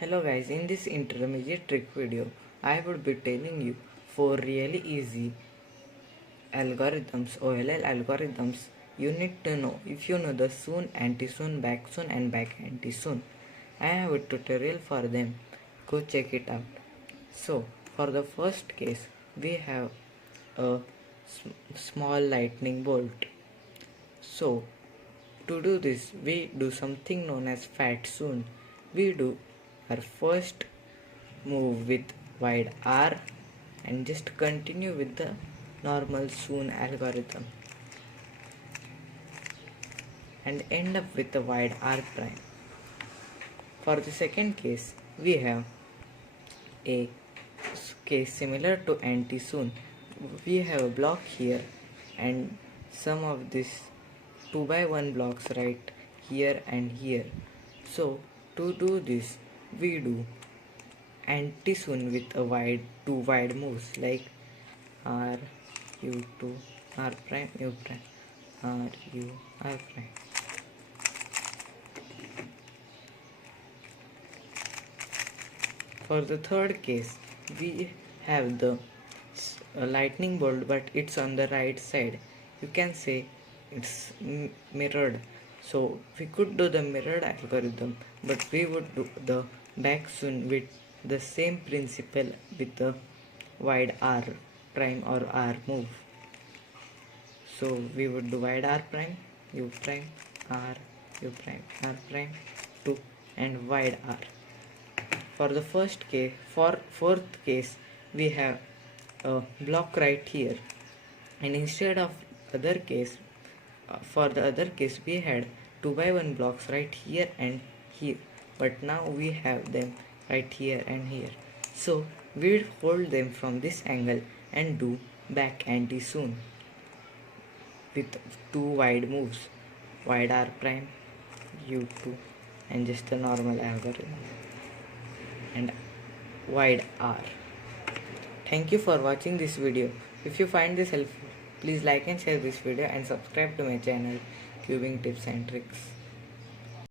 Hello guys, in this intermediate trick video, I would be telling you 4 really easy algorithms, OLL algorithms you need to know if you know the soon, anti-soon, back-soon and back anti-soon. I have a tutorial for them, go check it out. So, for the first case, we have a small lightning bolt. So, to do this, we do something known as fat soon. We do our first move with wide R and just continue with the normal soon algorithm and end up with the wide R prime. For the second case, we have a case similar to anti-soon. We have a block here and some of these 2 by 1 blocks right here and here. So to do this, we do anti-soon with a two wide moves like R U2 R prime U prime R U R prime. For the third case, we have the lightning bolt, but it's on the right side. You can say it's mirrored. So we could do the mirrored algorithm, but we would do the back soon with the same principle with the wide R prime or R move. So we would do wide R prime, U prime, R, U prime, R prime, 2 and wide R. For the first case, for fourth case, we have a block right here, and instead of other case, for the other case we had 2 by 1 blocks right here and here, but now we have them right here and here. So we'll hold them from this angle and do back anti-soon with two wide moves, wide R prime, U2 and just the normal algorithm and wide R. Thank you for watching this video. If you find this helpful, please like and share this video and subscribe to my channel Cubing Tips and Tricks.